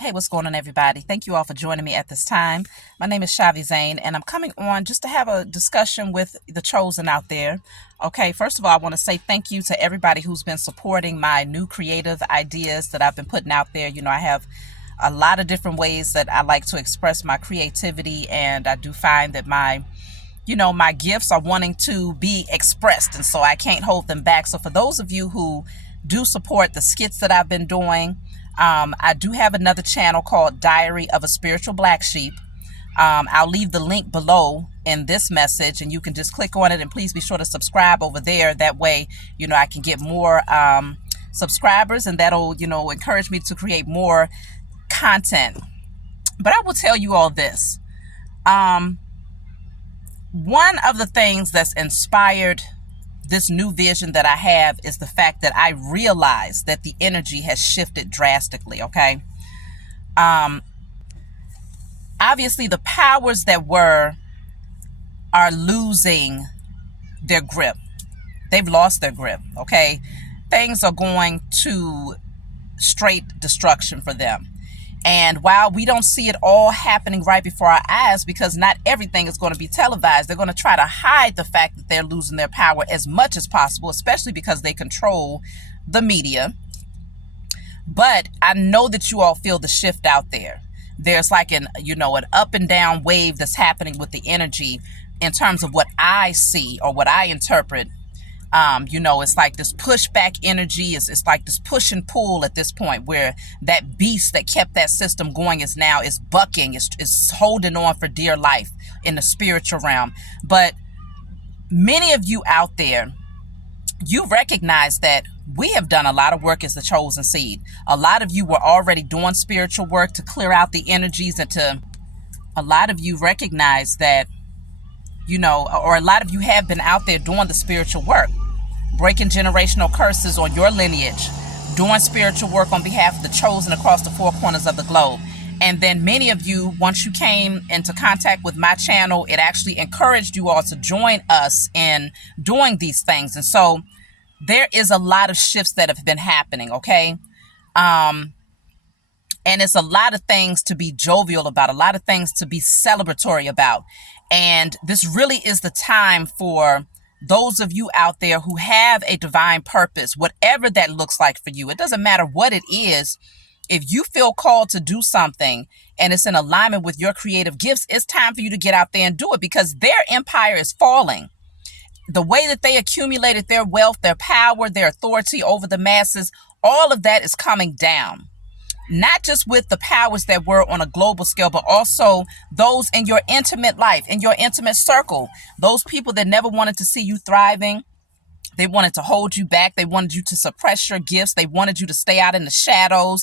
Hey, what's going on, everybody? Thank you all for joining me at this time. My name is Shavi Zane, and I'm coming on just to have a discussion with the chosen out there. Okay, first of all, I want to say thank you to everybody who's been supporting my new creative ideas that I've been putting out there. I have a lot of different ways that I like to express my creativity, and I do find that my gifts are wanting to be expressed, and so I can't hold them back. So for those of you who do support the skits that I've been doing, I do have another channel called Diary of a Spiritual Black Sheep. I'll leave the link below in this message, and you can just click on it, and please be sure to subscribe over there. That way, I can get more subscribers, and that'll, encourage me to create more content. But I will tell you all this. One of the things that's inspired this new vision that I have is the fact that I realize that the energy has shifted drastically. Okay. Obviously the powers that were are losing their grip. They've lost their grip. Okay. Things are going to straight destruction for them. And while we don't see it all happening right before our eyes, because not everything is going to be televised, they're going to try to hide the fact that they're losing their power as much as possible, especially because they control the media. But I know that you all feel the shift out there. There's like an up and down wave that's happening with the energy in terms of what I see or what I interpret. It's like this pushback energy. It's like this push and pull at this point where that beast that kept that system going is bucking, is holding on for dear life in the spiritual realm. But many of you out there, you recognize that we have done a lot of work as the chosen seed. A lot of you were already doing spiritual work to clear out the energies, and a lot of you recognize that, or a lot of you have been out there doing the spiritual work, breaking generational curses on your lineage, doing spiritual work on behalf of the chosen across the four corners of the globe. And then many of you, once you came into contact with my channel, it actually encouraged you all to join us in doing these things. And so there is a lot of shifts that have been happening. Okay. And it's a lot of things to be jovial about, a lot of things to be celebratory about. And this really is the time for those of you out there who have a divine purpose, whatever that looks like for you. It doesn't matter what it is. If you feel called to do something and it's in alignment with your creative gifts, it's time for you to get out there and do it, because their empire is falling. The way that they accumulated their wealth, their power, their authority over the masses, all of that is coming down. Not just with the powers that were on a global scale, but also those in your intimate life, in your intimate circle, those people that never wanted to see you thriving. They wanted to hold you back. They wanted you to suppress your gifts. They wanted you to stay out in the shadows,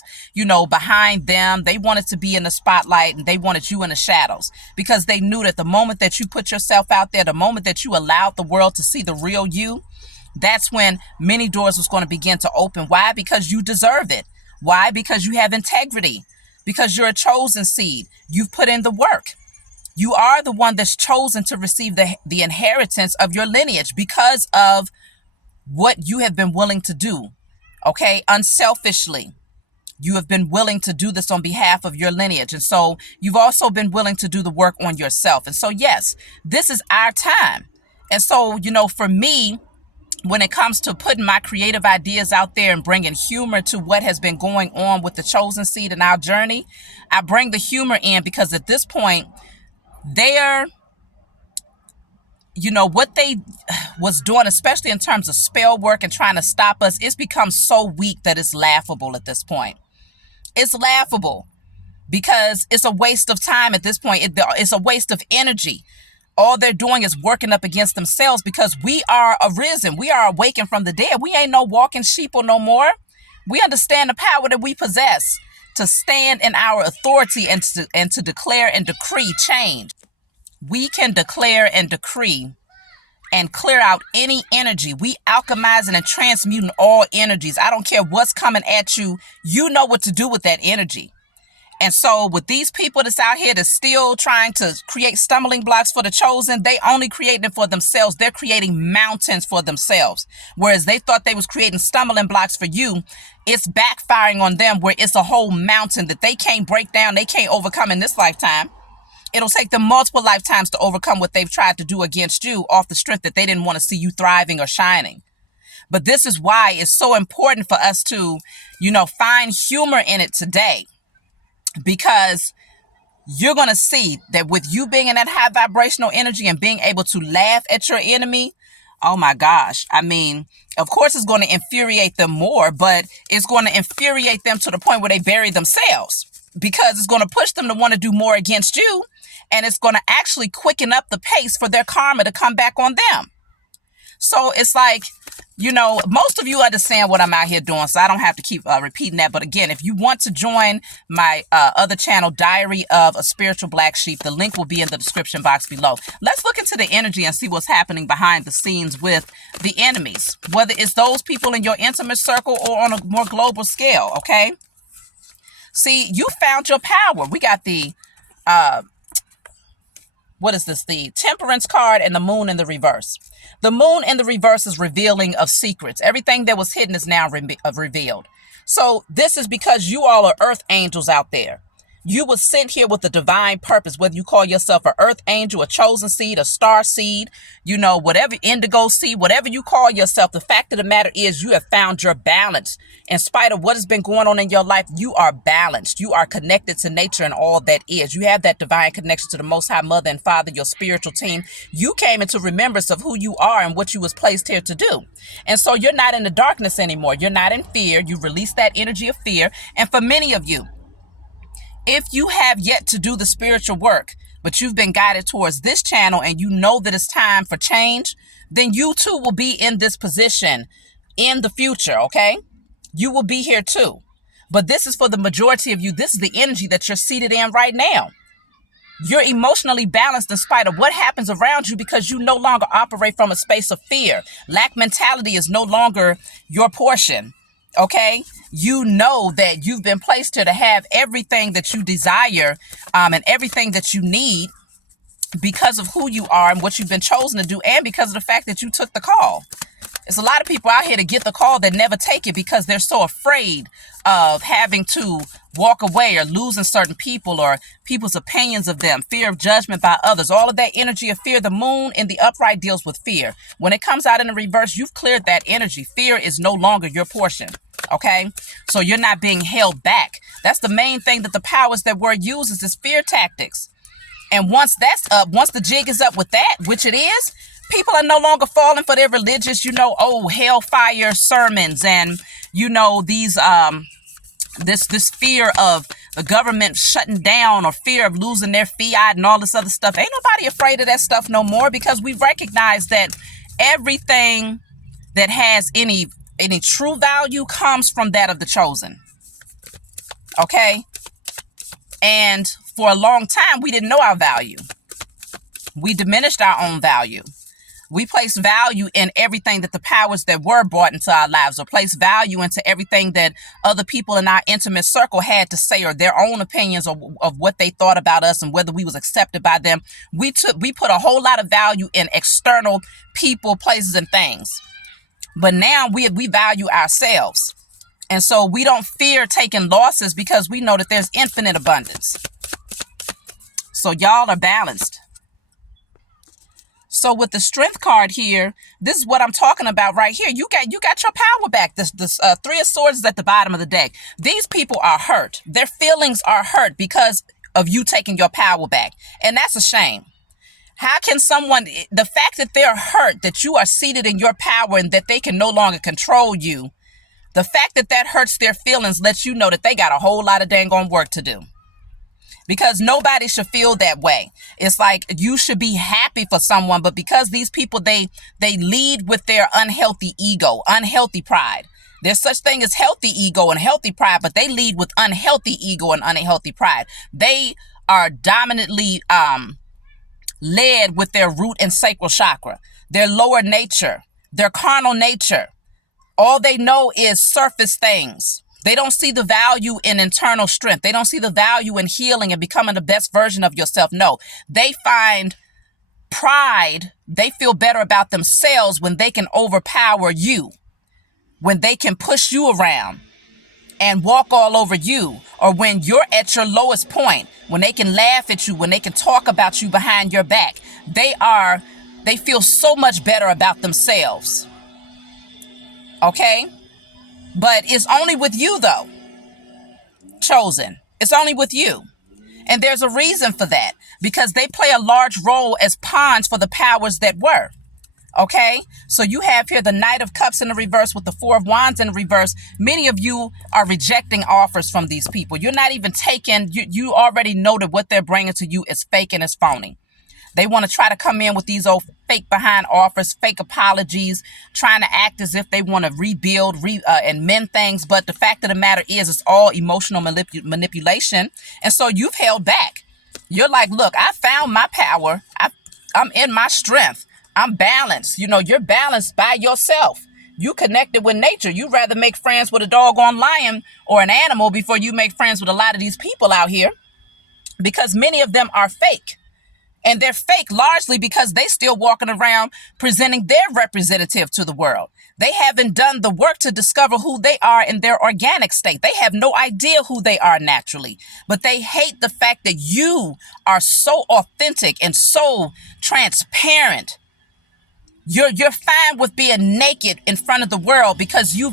behind them. They wanted to be in the spotlight, and they wanted you in the shadows, because they knew that the moment that you put yourself out there, the moment that you allowed the world to see the real you, that's when many doors was going to begin to open. Why? Because you deserve it. Why? Because you have integrity, because you're a chosen seed. You've put in the work. You are the one that's chosen to receive the inheritance of your lineage because of what you have been willing to do. Okay. Unselfishly, you have been willing to do this on behalf of your lineage. And so you've also been willing to do the work on yourself. And so, yes, this is our time. And so, for me, when it comes to putting my creative ideas out there and bringing humor to what has been going on with the chosen seed in our journey, I bring the humor in because at this point, what they was doing, especially in terms of spell work and trying to stop us, it's become so weak that it's laughable at this point. It's laughable because it's a waste of time at this point. It's a waste of energy. All they're doing is working up against themselves, because we are arisen. We are awakened from the dead. We ain't no walking sheeple no more. We understand the power that we possess to stand in our authority and to declare and decree change. We can declare and decree and clear out any energy. We alchemizing and transmuting all energies. I don't care what's coming at you. You know what to do with that energy. And so with these people that's out here that's still trying to create stumbling blocks for the chosen, they only creating it for themselves. They're creating mountains for themselves. Whereas they thought they was creating stumbling blocks for you, it's backfiring on them where it's a whole mountain that they can't break down, they can't overcome in this lifetime. It'll take them multiple lifetimes to overcome what they've tried to do against you off the strength that they didn't want to see you thriving or shining. But this is why it's so important for us to, find humor in it today. Because you're going to see that with you being in that high vibrational energy and being able to laugh at your enemy, oh my gosh. I mean, of course it's going to infuriate them more, but it's going to infuriate them to the point where they bury themselves, because it's going to push them to want to do more against you. And it's going to actually quicken up the pace for their karma to come back on them. So it's like, most of you understand what I'm out here doing, so I don't have to keep repeating that. But again, if you want to join my other channel, Diary of a Spiritual Black Sheep, the link will be in the description box below. Let's look into the energy and see what's happening behind the scenes with the enemies, whether it's those people in your intimate circle or on a more global scale, okay? See, you found your power. We got the... what is this? The Temperance card and the Moon in the reverse. The Moon in the reverse is revealing of secrets. Everything that was hidden is now revealed. So this is because you all are earth angels out there. You were sent here with a divine purpose, whether you call yourself an earth angel, a chosen seed, a star seed, whatever, indigo seed, whatever you call yourself. The fact of the matter is you have found your balance. In spite of what has been going on in your life, you are balanced. You are connected to nature and all that is. You have that divine connection to the Most High Mother and Father, your spiritual team. You came into remembrance of who you are and what you was placed here to do. And so you're not in the darkness anymore. You're not in fear. You release that energy of fear. And for many of you, if you have yet to do the spiritual work, but you've been guided towards this channel and you know that it's time for change, then you too will be in this position in the future, okay? You will be here too. But this is for the majority of you. This is the energy that you're seated in right now. You're emotionally balanced in spite of what happens around you because you no longer operate from a space of fear. Lack mentality is no longer your portion. Okay, you know that you've been placed here to have everything that you desire and everything that you need because of who you are and what you've been chosen to do, and because of the fact that you took the call. There's a lot of people out here to get the call that never take it because they're so afraid of having to walk away or losing certain people or people's opinions of them, fear of judgment by others, all of that energy of fear. The Moon in the upright deals with fear. When it comes out in the reverse, you've cleared that energy. Fear is no longer your portion. Okay, so you're not being held back. That's the main thing that the powers that were uses is fear tactics. And once that's up, once the jig is up with that, which it is, people are no longer falling for their religious, hellfire sermons and, these, this fear of the government shutting down or fear of losing their fiat and all this other stuff. Ain't nobody afraid of that stuff no more because we recognize that everything that has any true value comes from that of the chosen. Okay? And for a long time, we didn't know our value. We diminished our own value. We placed value in everything that the powers that were brought into our lives, or placed value into everything that other people in our intimate circle had to say, or their own opinions of what they thought about us and whether we was accepted by them. We put a whole lot of value in external people, places, and things. But now we value ourselves. And so we don't fear taking losses because we know that there's infinite abundance. So y'all are balanced. So with the Strength card here, this is what I'm talking about right here. You got your power back. This Three of Swords is at the bottom of the deck. These people are hurt. Their feelings are hurt because of you taking your power back. And that's a shame. How can the fact that they're hurt, that you are seated in your power and that they can no longer control you, the fact that hurts their feelings lets you know that they got a whole lot of dang on work to do. Because nobody should feel that way. It's like you should be happy for someone, but because these people, they lead with their unhealthy ego, unhealthy pride. There's such thing as healthy ego and healthy pride, but they lead with unhealthy ego and unhealthy pride. They are dominantly led with their root and sacral chakra, their lower nature, their carnal nature. All they know is surface things. They don't see the value in internal strength. They don't see the value in healing and becoming the best version of yourself. No, they find pride. They feel better about themselves when they can overpower you, when they can push you around and walk all over you, or when you're at your lowest point, when they can laugh at you, when they can talk about you behind your back. They feel so much better about themselves. Okay? But it's only with you though, chosen. It's only with you. And there's a reason for that, because they play a large role as pawns for the powers that were. Okay, so you have here the Knight of Cups in the reverse with the Four of Wands in the reverse. Many of you are rejecting offers from these people. You're not even taking, you already know that what they're bringing to you is fake and it's phony. They want to try to come in with these old fake behind offers, fake apologies, trying to act as if they want to rebuild and mend things. But the fact of the matter is, it's all emotional manipulation. And so you've held back. You're like, look, I found my power. I'm in my strength. I'm balanced. You know, you're balanced by yourself. You connected with nature. You'd rather make friends with a doggone lion or an animal before you make friends with a lot of these people out here, because many of them are fake. And they're fake largely because they still walking around presenting their representative to the world. They haven't done the work to discover who they are in their organic state. They have no idea who they are naturally, but they hate the fact that you are so authentic and so transparent. You're fine with being naked in front of the world because you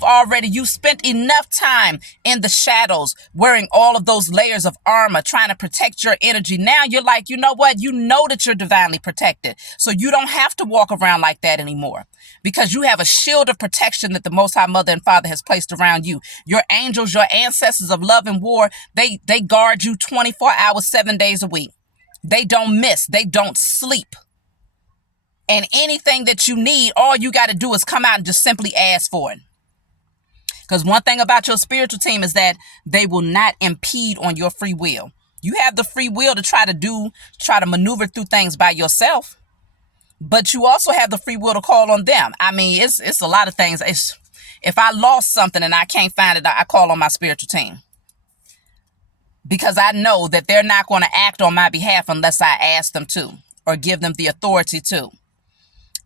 spent enough time in the shadows wearing all of those layers of armor trying to protect your energy. Now you're like, you know what? You know that you're divinely protected. So you don't have to walk around like that anymore, because you have a shield of protection that the Most High Mother and Father has placed around you. Your angels, your ancestors of love and war, they guard you 24 hours, 7 days a week. They don't miss. They don't sleep. And anything that you need, all you got to do is come out and just simply ask for it. Because one thing about your spiritual team is that they will not impede on your free will. You have the free will to try to maneuver through things by yourself. But you also have the free will to call on them. I mean, it's a lot of things. If I lost something and I can't find it, I call on my spiritual team. Because I know that they're not going to act on my behalf unless I ask them to or give them the authority to.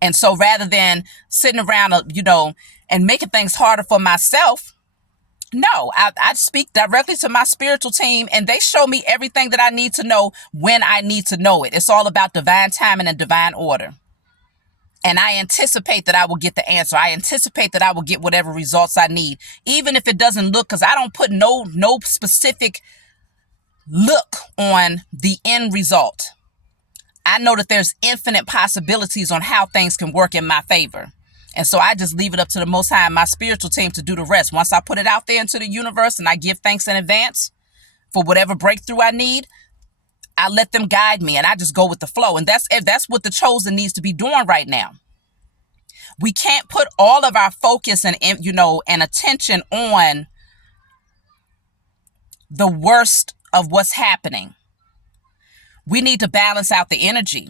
And so rather than sitting around, and making things harder for myself, no, I speak directly to my spiritual team, and they show me everything that I need to know when I need to know it. It's all about divine timing and divine order. And I anticipate that I will get the answer. I anticipate that I will get whatever results I need, even if it doesn't look, because I don't put no specific look on the end result. I know that there's infinite possibilities on how things can work in my favor. And so I just leave it up to the Most High and my spiritual team to do the rest. Once I put it out there into the universe and I give thanks in advance for whatever breakthrough I need, I let them guide me and I just go with the flow. And that's what the chosen needs to be doing right now. We can't put all of our focus and attention on the worst of what's happening. We need to balance out the energy.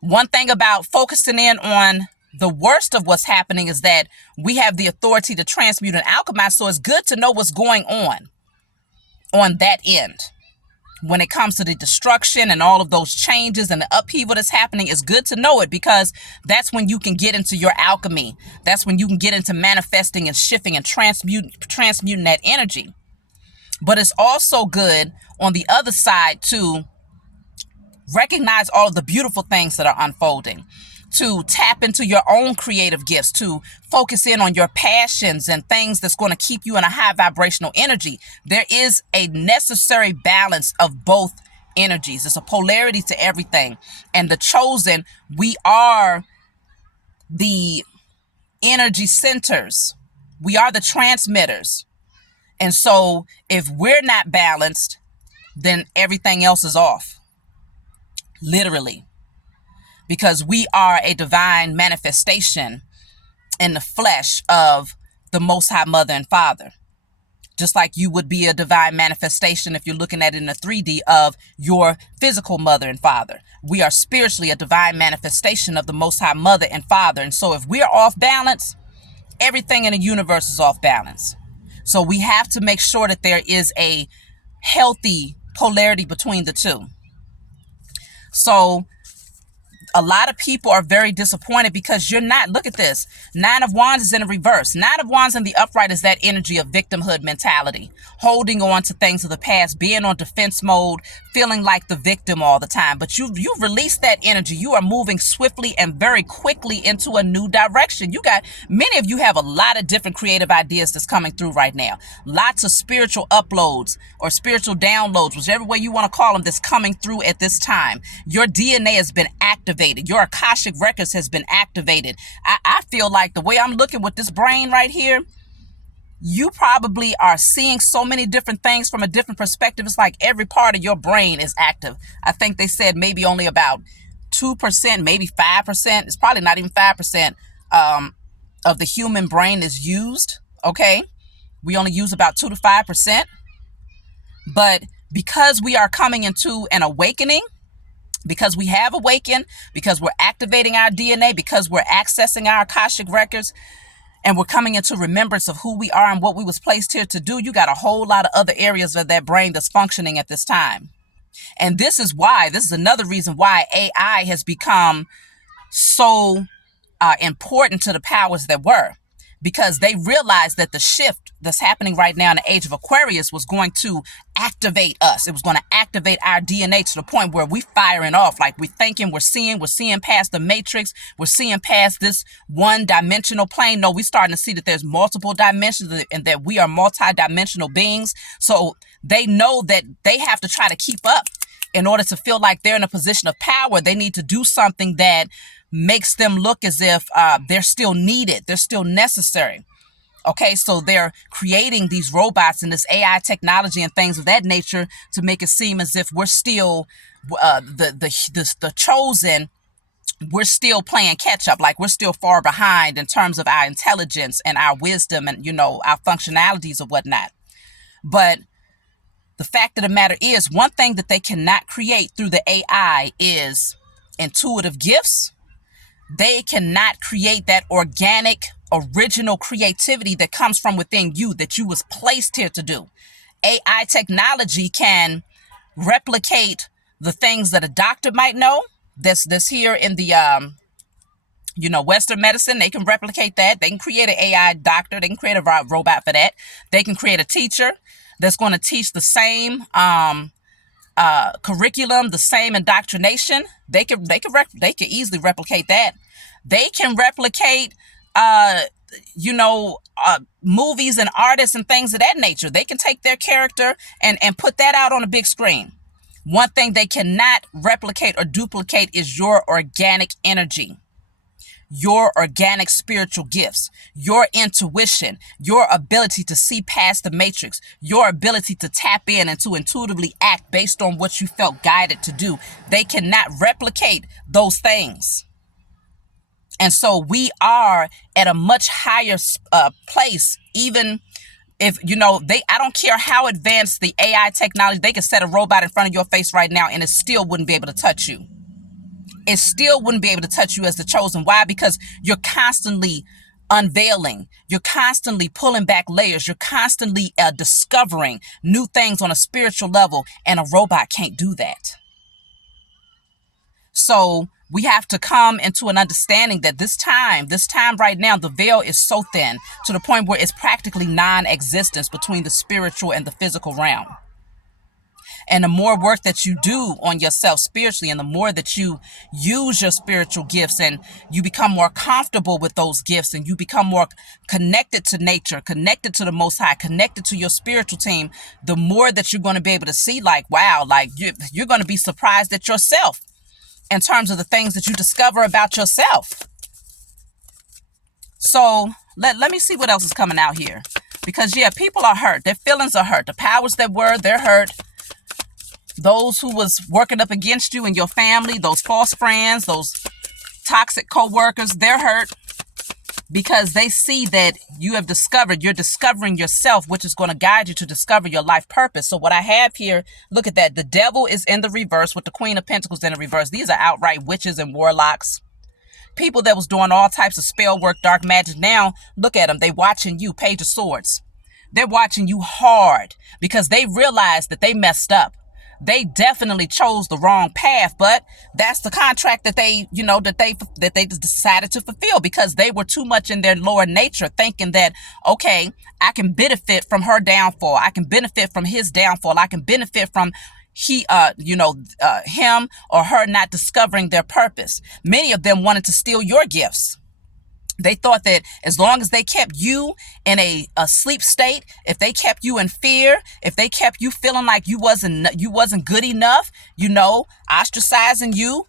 One thing about focusing in on the worst of what's happening is that we have the authority to transmute and alchemize. So it's good to know what's going on that end. When it comes to the destruction and all of those changes and the upheaval that's happening, it's good to know it, because that's when you can get into your alchemy. That's when you can get into manifesting and shifting and transmuting that energy. But it's also good on the other side to recognize all of the beautiful things that are unfolding, to tap into your own creative gifts, to focus in on your passions and things that's going to keep you in a high vibrational energy. There is a necessary balance of both energies. It's a polarity to everything. And the chosen, we are the energy centers. We are the transmitters. And so if we're not balanced, then everything else is off. Literally, because we are a divine manifestation in the flesh of the Most High Mother and Father. Just like you would be a divine manifestation if you're looking at it in the 3D of your physical mother and father. We are spiritually a divine manifestation of the Most High Mother and Father. And so if we're off balance, everything in the universe is off balance. So we have to make sure that there is a healthy polarity between the two. So a lot of people are very disappointed because you're not, look at this. Nine of Wands is in a reverse. Nine of Wands in the upright is that energy of victimhood mentality, holding on to things of the past, being on defense mode, feeling like the victim all the time. But you've released that energy. You are moving swiftly and very quickly into a new direction. Many of you have a lot of different creative ideas that's coming through right now. Lots of spiritual uploads or spiritual downloads, whichever way you want to call them, that's coming through at this time. Your DNA has been activated. Your Akashic Records has been activated. I feel like the way I'm looking with this brain right here, you probably are seeing so many different things from a different perspective. It's like every part of your brain is active. I think they said maybe only about 2%, maybe 5%. It's probably not even 5% of the human brain is used. Okay. We only use about 2 to 5%. But because we are coming into an awakening, because we have awakened, because we're activating our DNA, because we're accessing our Akashic Records, and we're coming into remembrance of who we are and what we was placed here to do, you got a whole lot of other areas of that brain that's functioning at this time. And this is another reason why AI has become so important to the powers that were, because they realized that the shift that's happening right now in the age of Aquarius was going to activate us. It was going to activate our DNA to the point where we firing off, like we're thinking, we're seeing past the matrix, we're seeing past this one-dimensional plane. No, we're starting to see that there's multiple dimensions and that we are multi-dimensional beings. So they know that they have to try to keep up. In order to feel like they're in a position of power, they need to do something that makes them look as if they're still needed, they're still necessary. Okay, so they're creating these robots and this AI technology and things of that nature to make it seem as if we're still the chosen. We're still playing catch up, like we're still far behind in terms of our intelligence and our wisdom and, our functionalities or whatnot. But the fact of the matter is, one thing that they cannot create through the AI is intuitive gifts. They cannot create that organic, original creativity that comes from within you, that you was placed here to do. AI technology can replicate the things that a doctor might know. That's here in the Western medicine. They can replicate that. They can create an AI doctor. They can create a robot for that. They can create a teacher that's going to teach the same curriculum, the same indoctrination. They can easily replicate that. They can replicate movies and artists and things of that nature. They can take their character and put that out on a big screen. One thing they cannot replicate or duplicate is your organic energy, your organic spiritual gifts, your intuition, your ability to see past the matrix, your ability to tap in and to intuitively act based on what you felt guided to do. They cannot replicate those things. And so we are at a much higher place, even if, I don't care how advanced the AI technology, they could set a robot in front of your face right now and it still wouldn't be able to touch you. It still wouldn't be able to touch you as the chosen. Why? Because you're constantly unveiling. You're constantly pulling back layers. You're constantly discovering new things on a spiritual level, and a robot can't do that. So we have to come into an understanding that this time right now, the veil is so thin to the point where it's practically non-existence between the spiritual and the physical realm. And the more work that you do on yourself spiritually, and the more that you use your spiritual gifts and you become more comfortable with those gifts, and you become more connected to nature, connected to the Most High, connected to your spiritual team, the more that you're going to be able to see, like, wow, like you're going to be surprised at yourself in terms of the things that you discover about yourself. So let me see what else is coming out here. Because, people are hurt. Their feelings are hurt. The powers that were, they're hurt. Those who was working up against you and your family, those false friends, those toxic co-workers, they're hurt because they see that you're discovering yourself, which is going to guide you to discover your life purpose. So what I have here, look at that. The devil is in the reverse with the Queen of Pentacles in the reverse. These are outright witches and warlocks. People that was doing all types of spell work, dark magic. Now, look at them. They watching you, Page of Swords. They're watching you hard because they realize that they messed up. They definitely chose the wrong path, but that's the contract that they decided to fulfill because they were too much in their lower nature, thinking that, okay, I can benefit from her downfall, I can benefit from his downfall, I can benefit from him or her not discovering their purpose. Many of them wanted to steal your gifts. They thought that as long as they kept you in a sleep state, if they kept you in fear, if they kept you feeling like you wasn't good enough, ostracizing you,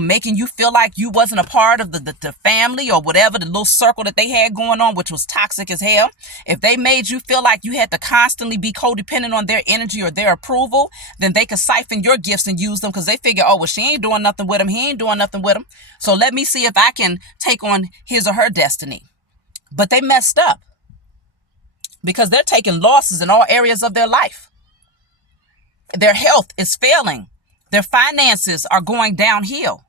making you feel like you wasn't a part of the family or whatever, the little circle that they had going on, which was toxic as hell. If they made you feel like you had to constantly be codependent on their energy or their approval, then they could siphon your gifts and use them because they figure, oh, well, she ain't doing nothing with him. He ain't doing nothing with him. So let me see if I can take on his or her destiny. But they messed up because they're taking losses in all areas of their life. Their health is failing. Their finances are going downhill.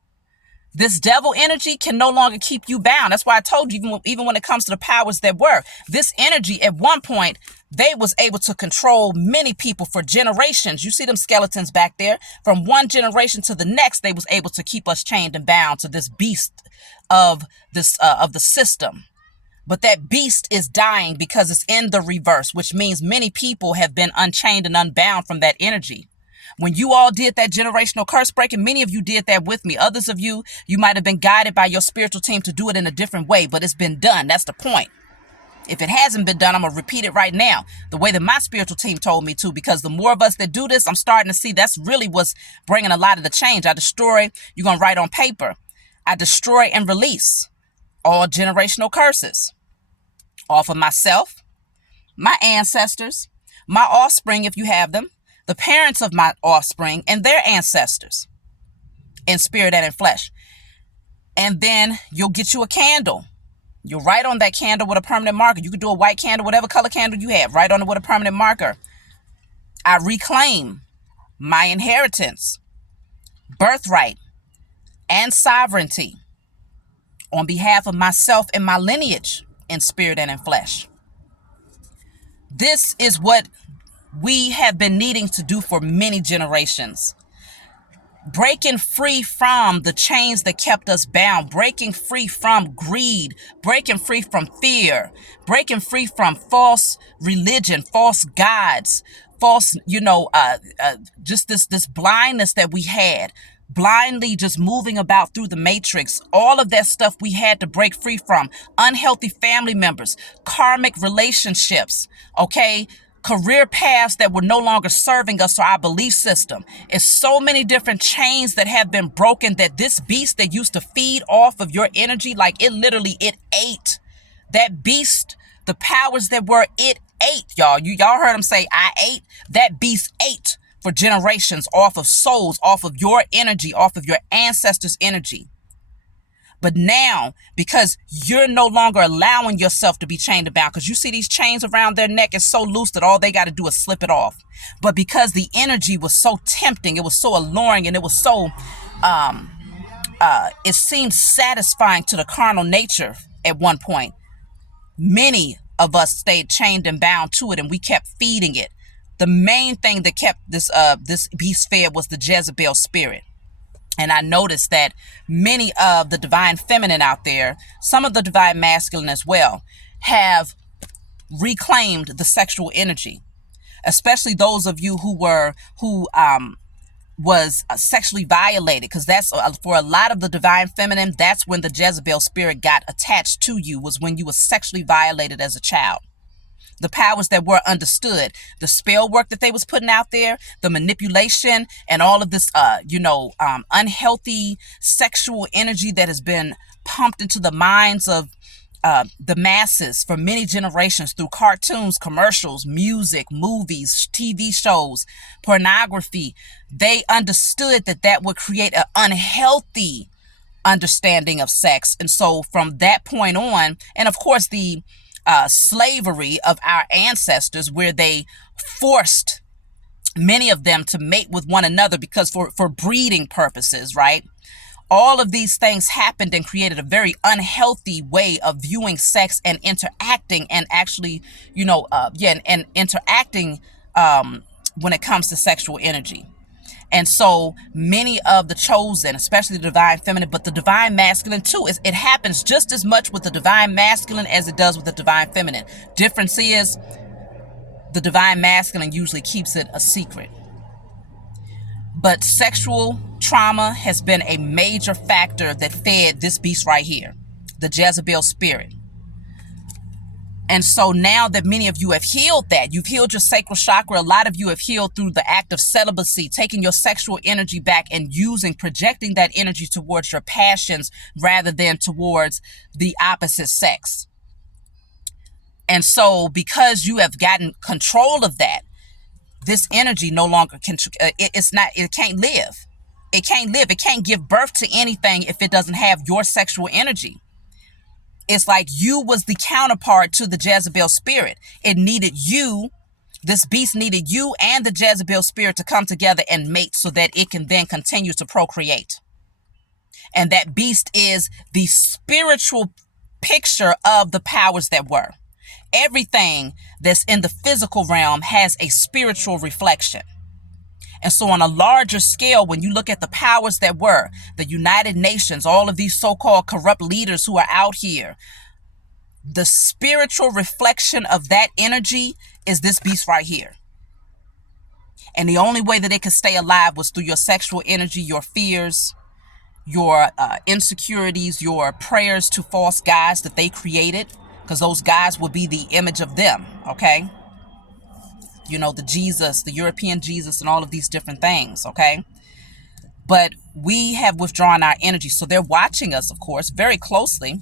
This devil energy can no longer keep you bound. That's why I told you, even when it comes to the powers that were, this energy at one point, they was able to control many people for generations. You see them skeletons back there. From one generation to the next, they was able to keep us chained and bound to this beast of the system. But that beast is dying because it's in the reverse, which means many people have been unchained and unbound from that energy. When you all did that generational curse breaking, many of you did that with me. Others of you, you might have been guided by your spiritual team to do it in a different way, but it's been done. That's the point. If it hasn't been done, I'm going to repeat it right now, the way that my spiritual team told me to, because the more of us that do this, I'm starting to see that's really what's bringing a lot of the change. I destroy, you're going to write on paper, I destroy and release all generational curses off of myself, my ancestors, my offspring, if you have them, the parents of my offspring and their ancestors in spirit and in flesh. And then you'll get you a candle. You'll write on that candle with a permanent marker. You can do a white candle, whatever color candle you have, write on it with a permanent marker. I reclaim my inheritance, birthright, and sovereignty on behalf of myself and my lineage in spirit and in flesh. This is what we have been needing to do for many generations. Breaking free from the chains that kept us bound, breaking free from greed, breaking free from fear, breaking free from false religion, false gods, false, just this blindness that we had, blindly just moving about through the matrix. All of that stuff we had to break free from. Unhealthy family members, karmic relationships, okay? Career paths that were no longer serving us or our belief system. It's so many different chains that have been broken that this beast that used to feed off of your energy, like it ate. That beast, the powers that were, it ate, y'all. Y'all heard him say, I ate. That beast ate for generations off of souls, off of your energy, off of your ancestors' energy. But now, because you're no longer allowing yourself to be chained and bound, because you see these chains around their neck is so loose that all they got to do is slip it off. But because the energy was so tempting, it was so alluring, and it was so, it seemed satisfying to the carnal nature at one point. Many of us stayed chained and bound to it, and we kept feeding it. The main thing that kept this beast fed was the Jezebel spirit. And I noticed that many of the divine feminine out there, some of the divine masculine as well, have reclaimed the sexual energy, especially those of you who was sexually violated, because that's for a lot of the divine feminine, that's when the Jezebel spirit got attached to you, was when you were sexually violated as a child. The powers that were understood, the spell work that they was putting out there, the manipulation, and all of this, unhealthy sexual energy that has been pumped into the minds of the masses for many generations through cartoons, commercials, music, movies, TV shows, pornography. They understood that would create an unhealthy understanding of sex. And so from that point on, and of course the slavery of our ancestors, where they forced many of them to mate with one another because for breeding purposes, right? All of these things happened and created a very unhealthy way of viewing sex and interacting, and actually, and interacting when it comes to sexual energy. And so many of the chosen, especially the divine feminine, but the divine masculine too, it happens just as much with the divine masculine as it does with the divine feminine. Difference is the divine masculine usually keeps it a secret. But sexual trauma has been a major factor that fed this beast right here, the Jezebel spirit. And so now that many of you have healed that, you've healed your sacral chakra, a lot of you have healed through the act of celibacy, taking your sexual energy back and projecting that energy towards your passions rather than towards the opposite sex. And so because you have gotten control of that, this energy no longer can, it can't live. It can't live. It can't give birth to anything if it doesn't have your sexual energy. It's like you was the counterpart to the Jezebel spirit. It needed you. This beast needed you and the Jezebel spirit to come together and mate so that it can then continue to procreate. And that beast is the spiritual picture of the powers that were. Everything that's in the physical realm has a spiritual reflection. And so on a larger scale, when you look at the powers that were, the United Nations, all of these so-called corrupt leaders who are out here, the spiritual reflection of that energy is this beast right here. And the only way that it could stay alive was through your sexual energy, your fears, your insecurities, your prayers to false gods that they created, because those gods will be the image of them, okay? The Jesus, the European Jesus, and all of these different things, okay? But we have withdrawn our energy. So they're watching us, of course, very closely,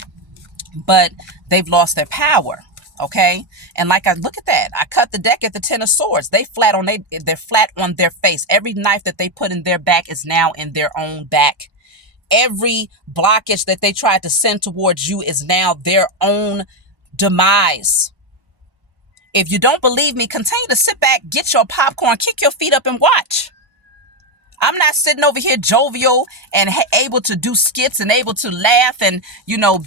but they've lost their power, okay? And like, I look at that. I cut the deck at the Ten of Swords. They're flat on their face. Every knife that they put in their back is now in their own back. Every blockage that they tried to send towards you is now their own demise. If you don't believe me, continue to sit back, get your popcorn, kick your feet up and watch. I'm not sitting over here jovial and able to do skits and able to laugh and,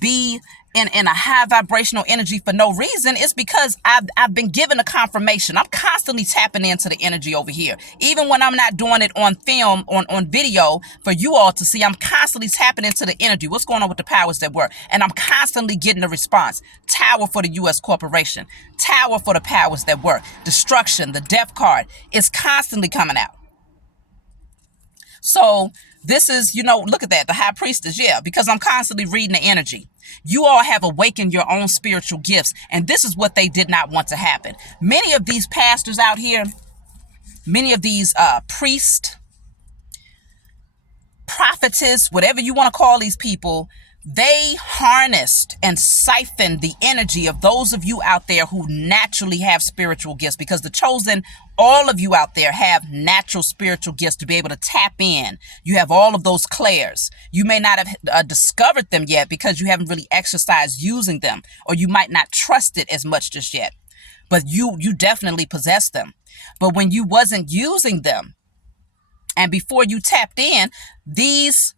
be in a high vibrational energy for no reason. It's because I've been given a confirmation. I'm constantly tapping into the energy over here. Even when I'm not doing it on film, on video for you all to see, I'm constantly tapping into the energy. What's going on with the powers that were? And I'm constantly getting a response. Tower for the U.S. corporation. Tower for the powers that were. Destruction, the death card is constantly coming out. So this is, look at that. The high priestess, yeah, because I'm constantly reading the energy. You all have awakened your own spiritual gifts, and this is what they did not want to happen. Many of these pastors out here, many of these priests, prophetess, whatever you want to call these people, they harnessed and siphoned the energy of those of you out there who naturally have spiritual gifts, because the chosen, all of you out there have natural spiritual gifts to be able to tap in. You have all of those clairs. You may not have discovered them yet because you haven't really exercised using them, or you might not trust it as much just yet, but you definitely possess them. But when you wasn't using them, and before you tapped in, these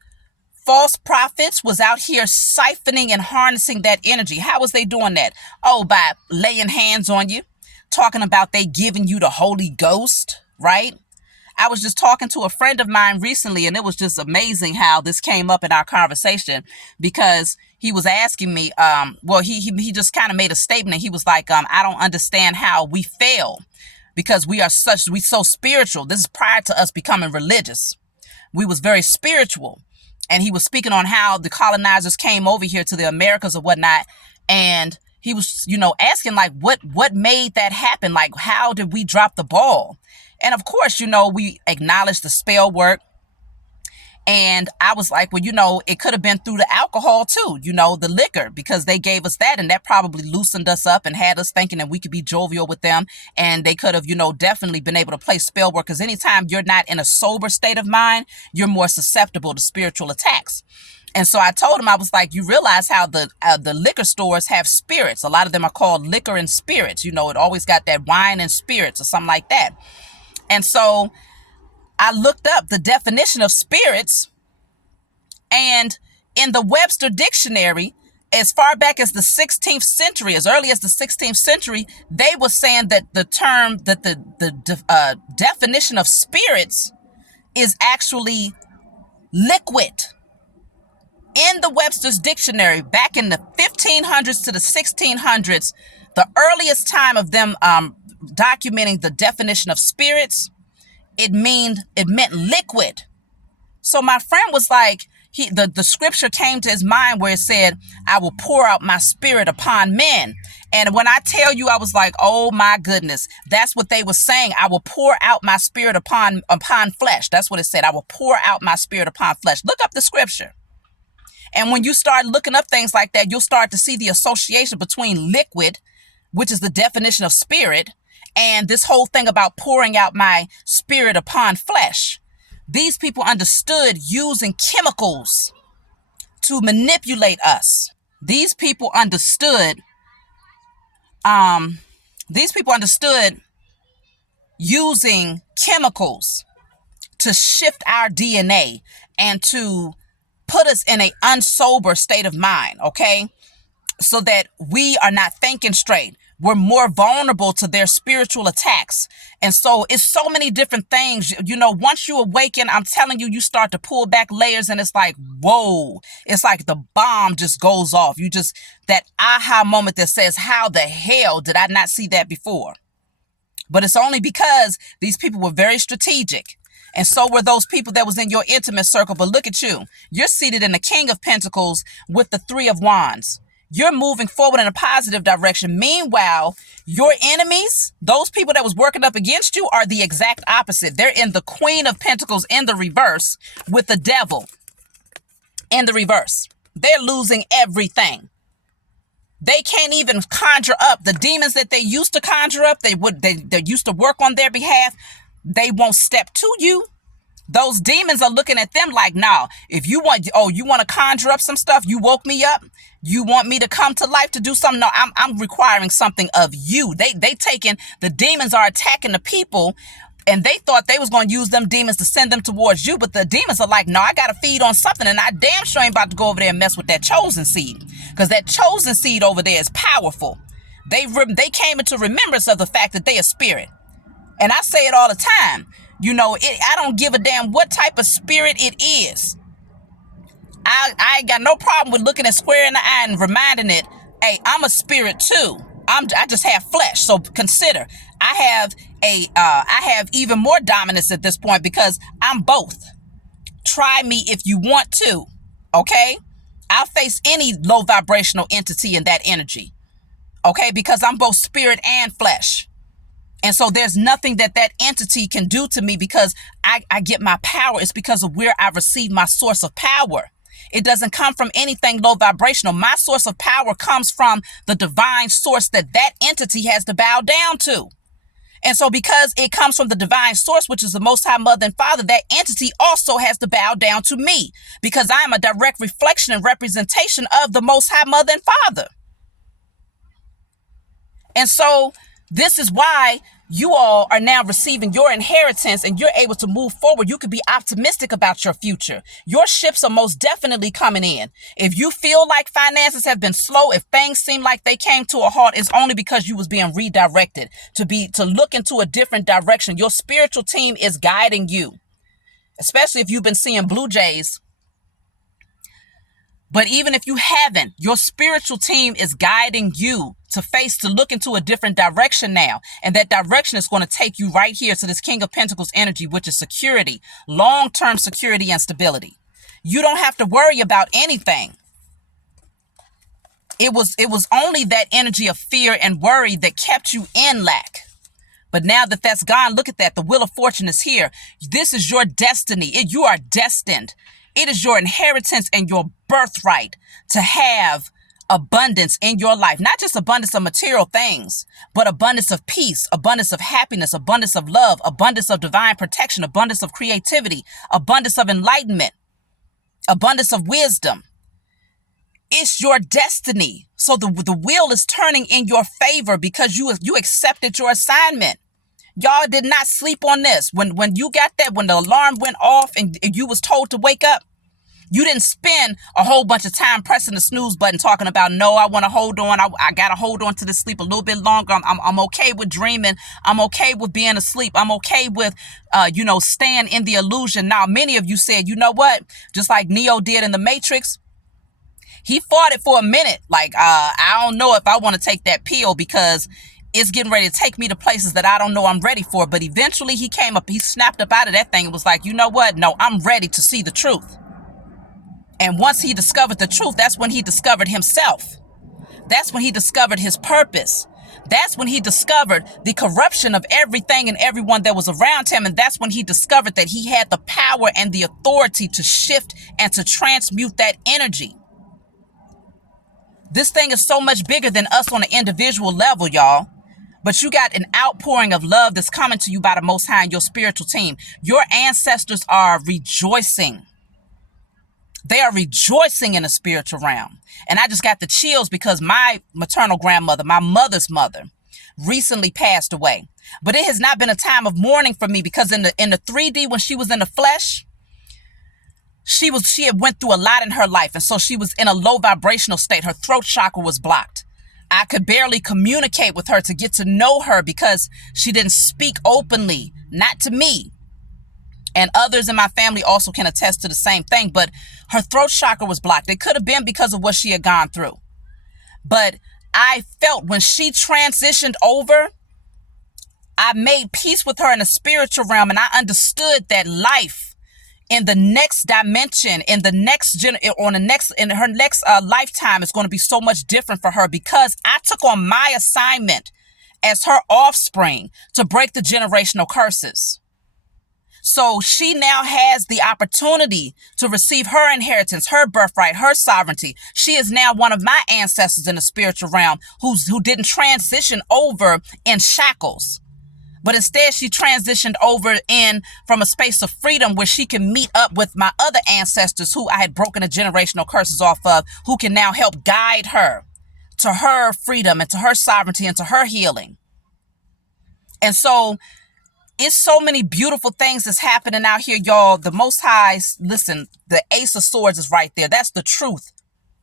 false prophets was out here siphoning and harnessing that energy. How was they doing that? Oh, by laying hands on you, talking about they giving you the Holy Ghost, right? I was just talking to a friend of mine recently, and it was just amazing how this came up in our conversation, because he was asking me, he just kind of made a statement, and he was like, I don't understand how we fail, because we so spiritual. This is prior to us becoming religious. We was very spiritual. And he was speaking on how the colonizers came over here to the Americas or whatnot. And he was, asking like, what made that happen? Like, how did we drop the ball? And of course, we acknowledged the spell work. And I was like, well, it could have been through the alcohol too, the liquor, because they gave us that, and that probably loosened us up and had us thinking that we could be jovial with them. And they could have, definitely been able to play spell work, because anytime you're not in a sober state of mind, you're more susceptible to spiritual attacks. And so I told him, I was like, you realize how the liquor stores have spirits. A lot of them are called liquor and spirits. It always got that wine and spirits or something like that. And so I looked up the definition of spirits, And in the Webster Dictionary, as far back as the 16th century, as early as the 16th century, they were saying that the term, that the definition of spirits is actually liquid. In the Webster's Dictionary, back in the 1500s to the 1600s, the earliest time of them documenting the definition of spirits, it meant liquid. So my friend was like, the scripture came to his mind where it said, I will pour out my spirit upon men. And when I tell you, I was like, oh my goodness, that's what they were saying. I will pour out my spirit upon flesh. That's what it said. I will pour out my spirit upon flesh. Look up the scripture. And when you start looking up things like that, you'll start to see the association between liquid, which is the definition of spirit, and this whole thing about pouring out my spirit upon flesh. These people understood using chemicals to manipulate us. These people understood using chemicals to shift our DNA and to put us in an unsober state of mind, okay? So that we are not thinking straight. We're more vulnerable to their spiritual attacks. And so it's so many different things. You know, once you awaken, I'm telling you, you start to pull back layers and it's like, whoa, it's like the bomb just goes off. You just, that aha moment that says, how the hell did I not see that before? But it's only because these people were very strategic. And so were those people that was in your intimate circle. But look at you. You're seated in the King of Pentacles with the Three of Wands. You're moving forward in a positive direction. Meanwhile, your enemies, those people that was working up against you, are the exact opposite. They're in the Queen of Pentacles in the reverse with the Devil in the reverse. They're losing everything. They can't even conjure up the demons that they used to conjure up. They used to work on their behalf. They won't step to you. Those demons are looking at them like, nah, if you want, you want to conjure up some stuff. You woke me up. You want me to come to life to do something? No, I'm requiring something of you. They taking, the demons are attacking the people, and they thought they was going to use them demons to send them towards you. But the demons are like, no, I got to feed on something. And I damn sure ain't about to go over there and mess with that chosen seed, because that chosen seed over there is powerful. They came into remembrance of the fact that they are spirit. And I say it all the time. You know, I don't give a damn what type of spirit it is. I ain't got no problem with looking at square in the eye and reminding it, hey, I'm a spirit too. I just have flesh. So consider, I have even more dominance at this point because I'm both. Try me if you want to. Okay? I'll face any low vibrational entity in that energy. Okay? Because I'm both spirit and flesh. And so there's nothing that entity can do to me because I get my power. It's because of where I receive my source of power. It doesn't come from anything low vibrational. My source of power comes from the divine source that entity has to bow down to. And so because it comes from the divine source, which is the Most High Mother and Father, that entity also has to bow down to me because I am a direct reflection and representation of the Most High Mother and Father. And so this is why you all are now receiving your inheritance and you're able to move forward. You could be optimistic about your future. Your ships are most definitely coming in. If you feel like finances have been slow, if things seem like they came to a halt, it's only because you was being redirected to look into a different direction. Your spiritual team is guiding you, especially if you've been seeing Blue Jays. But even if you haven't, your spiritual team is guiding you to look into a different direction now. And that direction is going to take you right here to this King of Pentacles energy, which is security, long-term security and stability. You don't have to worry about anything. It was only that energy of fear and worry that kept you in lack. But now that that's gone, look at that. The Wheel of Fortune is here. This is your destiny. You are destined. It is your inheritance and your birthright to have abundance in your life. Not just abundance of material things, but abundance of peace, abundance of happiness, abundance of love, abundance of divine protection, abundance of creativity, abundance of enlightenment, abundance of wisdom. It's your destiny. So the wheel is turning in your favor because you accepted your assignment. Y'all did not sleep on this. When you got that, when the alarm went off and you was told to wake up, You didn't spend a whole bunch of time pressing the snooze button talking about, no, I want to hold on. I got to hold on to this sleep a little bit longer. I'm okay with dreaming. I'm okay with being asleep. I'm okay with, staying in the illusion. Now, many of you said, you know what? Just like Neo did in the Matrix, he fought it for a minute. Like, I don't know if I want to take that pill because it's getting ready to take me to places that I don't know I'm ready for. But eventually he came up, he snapped up out of that thing and was like, you know what? No, I'm ready to see the truth. And once he discovered the truth, that's when he discovered himself. That's when he discovered his purpose. That's when he discovered the corruption of everything and everyone that was around him. And that's when he discovered that he had the power and the authority to shift and to transmute that energy. This thing is so much bigger than us on an individual level, y'all. But you got an outpouring of love that's coming to you by the Most High and your spiritual team. Your ancestors are rejoicing. They are rejoicing in the spiritual realm. And I just got the chills because my maternal grandmother, my mother's mother, recently passed away. But it has not been a time of mourning for me because in the 3D, when she was in the flesh, she had went through a lot in her life. And so she was in a low vibrational state. Her throat chakra was blocked. I could barely communicate with her to get to know her because she didn't speak openly, not to me. And others in my family also can attest to the same thing. But her throat chakra was blocked. It could have been because of what she had gone through. But I felt when she transitioned over, I made peace with her in the spiritual realm. And I understood that life in the next dimension, in her next lifetime is going to be so much different for her because I took on my assignment as her offspring to break the generational curses. So she now has the opportunity to receive her inheritance, her birthright, her sovereignty. She is now one of my ancestors in the spiritual realm who didn't transition over in shackles, but instead she transitioned over in from a space of freedom where she can meet up with my other ancestors who I had broken the generational curses off of, who can now help guide her to her freedom and to her sovereignty and to her healing. And so it's so many beautiful things that's happening out here, y'all. The Most High, listen, the Ace of Swords is right there. That's the truth.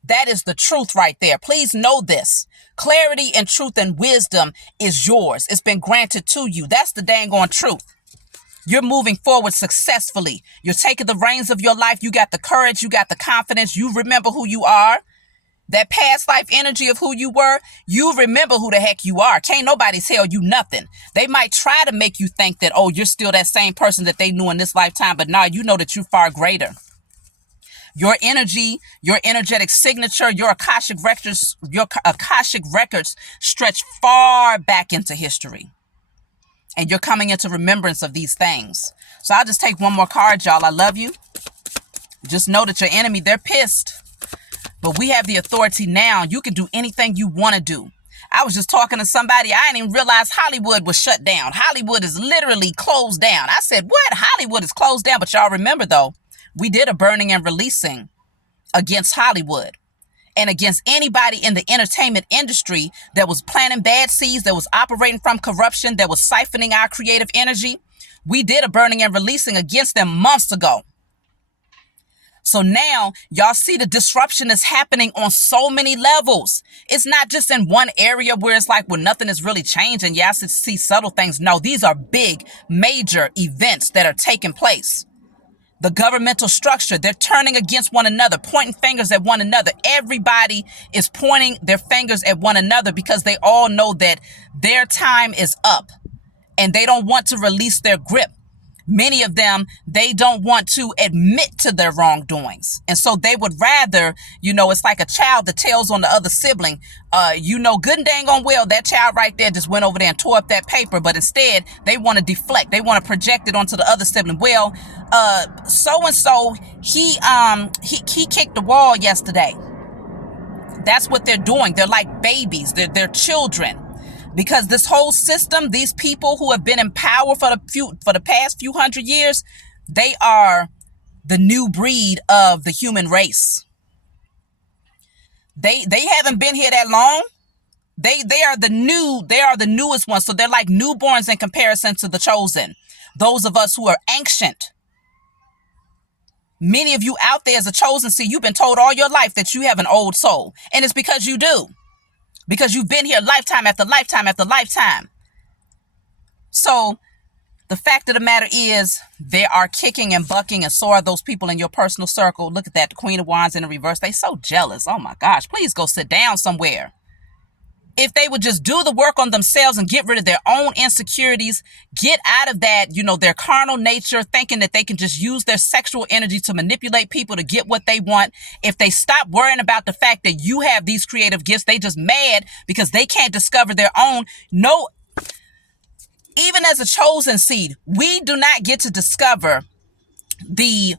That is the truth right there. Please know this. Clarity and truth and wisdom is yours. It's been granted to you. That's the dang on truth. You're moving forward successfully. You're taking the reins of your life. You got the courage. You got the confidence. You remember who you are. That past life energy of who you were, you remember who the heck you are. Can't nobody tell you nothing. They might try to make you think that, oh, you're still that same person that they knew in this lifetime. But now you know that you're far greater. Your energy, your energetic signature, your Akashic records stretch far back into history. And you're coming into remembrance of these things. So I'll just take one more card, y'all. I love you. Just know that your enemy, they're pissed. But we have the authority now. You can do anything you want to do. I was just talking to somebody. I didn't even realize Hollywood was shut down. Hollywood is literally closed down. I said, what? Hollywood is closed down. But y'all remember, though, we did a burning and releasing against Hollywood and against anybody in the entertainment industry that was planting bad seeds, that was operating from corruption, that was siphoning our creative energy. We did a burning and releasing against them months ago. So now y'all see the disruption that's happening on so many levels. It's not just in one area where it's like, well, nothing is really changing. Yeah, I see subtle things. No, these are big, major events that are taking place. The governmental structure, they're turning against one another, pointing fingers at one another. Everybody is pointing their fingers at one another because they all know that their time is up and they don't want to release their grip. Many of them, they don't want to admit to their wrongdoings. And so they would rather, it's like a child that tells on the other sibling, good and dang on well, that child right there just went over there and tore up that paper. But instead, they want to deflect. They want to project it onto the other sibling. Well, so-and-so, he kicked the wall yesterday. That's what they're doing. They're like babies. They're children. Because this whole system, these people who have been in power for the past few hundred years, they are the new breed of the human race. They haven't been here that long. They are the newest ones. So they're like newborns in comparison to the chosen. Those of us who are ancient. Many of you out there as a chosen seed, you've been told all your life that you have an old soul. And it's because you do. Because you've been here lifetime after lifetime after lifetime. So the fact of the matter is, they are kicking and bucking, and so are those people in your personal circle. Look at that. The Queen of Wands in the reverse. They so jealous. Oh my gosh. Please go sit down somewhere. If they would just do the work on themselves and get rid of their own insecurities, get out of that, their carnal nature, thinking that they can just use their sexual energy to manipulate people to get what they want. If they stop worrying about the fact that you have these creative gifts, they just mad because they can't discover their own. No, even as a chosen seed, we do not get to discover the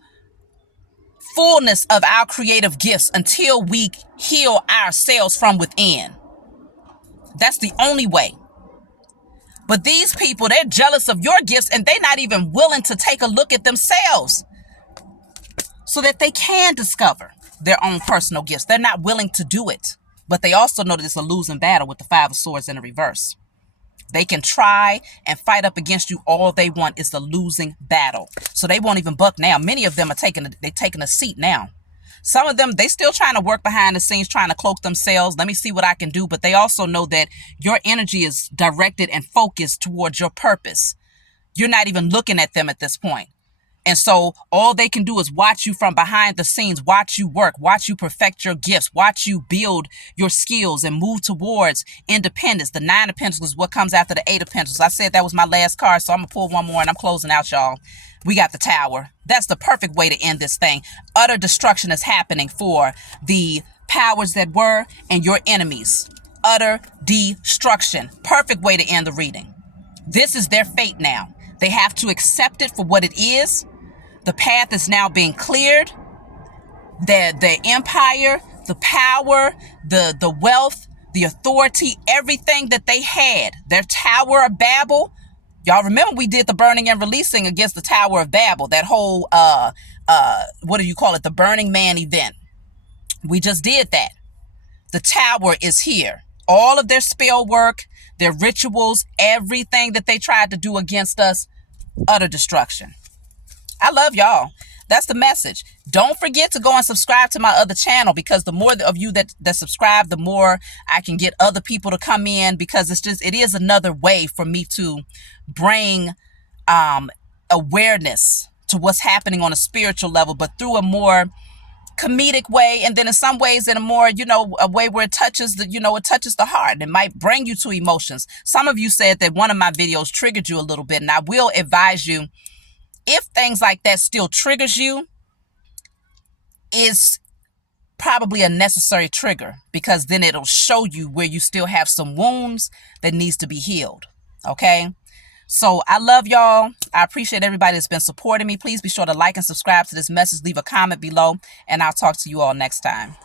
fullness of our creative gifts until we heal ourselves from within. That's the only way. But these people, they're jealous of your gifts, and they're not even willing to take a look at themselves so that they can discover their own personal gifts. They're not willing to do it. But they also know that it's a losing battle with the Five of Swords in the reverse. They can try and fight up against you all they want. It's the losing battle. So they won't even buck now. Many of them are taking a seat now. Some of them, they still trying to work behind the scenes, trying to cloak themselves. Let me see what I can do. But they also know that your energy is directed and focused towards your purpose. You're not even looking at them at this point. And so all they can do is watch you from behind the scenes, watch you work, watch you perfect your gifts, watch you build your skills and move towards independence. The Nine of Pentacles is what comes after the Eight of Pentacles. I said that was my last card, so I'm going to pull one more and I'm closing out, y'all. We got the Tower. That's the perfect way to end this thing. Utter destruction is happening for the powers that were and your enemies. Utter destruction. Perfect way to end the reading. This is their fate now. They have to accept it for what it is. The path is now being cleared. The empire, the power, the wealth, the authority, everything that they had, their Tower of Babel. Y'all remember we did the burning and releasing against the Tower of Babel, that whole, what do you call it? The Burning Man event. We just did that. The Tower is here. All of their spell work, their rituals, everything that they tried to do against us, utter destruction. I love y'all. That's the message. Don't forget to go and subscribe to my other channel, because the more of you that subscribe, the more I can get other people to come in, because it is another way for me to bring awareness to what's happening on a spiritual level, but through a more comedic way, and then in some ways in a more, a way where it touches the heart. It might bring you to emotions. Some of you said that one of my videos triggered you a little bit, and I will advise you, if things like that still triggers you, is probably a necessary trigger, because then it'll show you where you still have some wounds that needs to be healed. Okay? So I love y'all. I appreciate everybody that's been supporting me. Please be sure to like and subscribe to this message. Leave a comment below, and I'll talk to you all next time.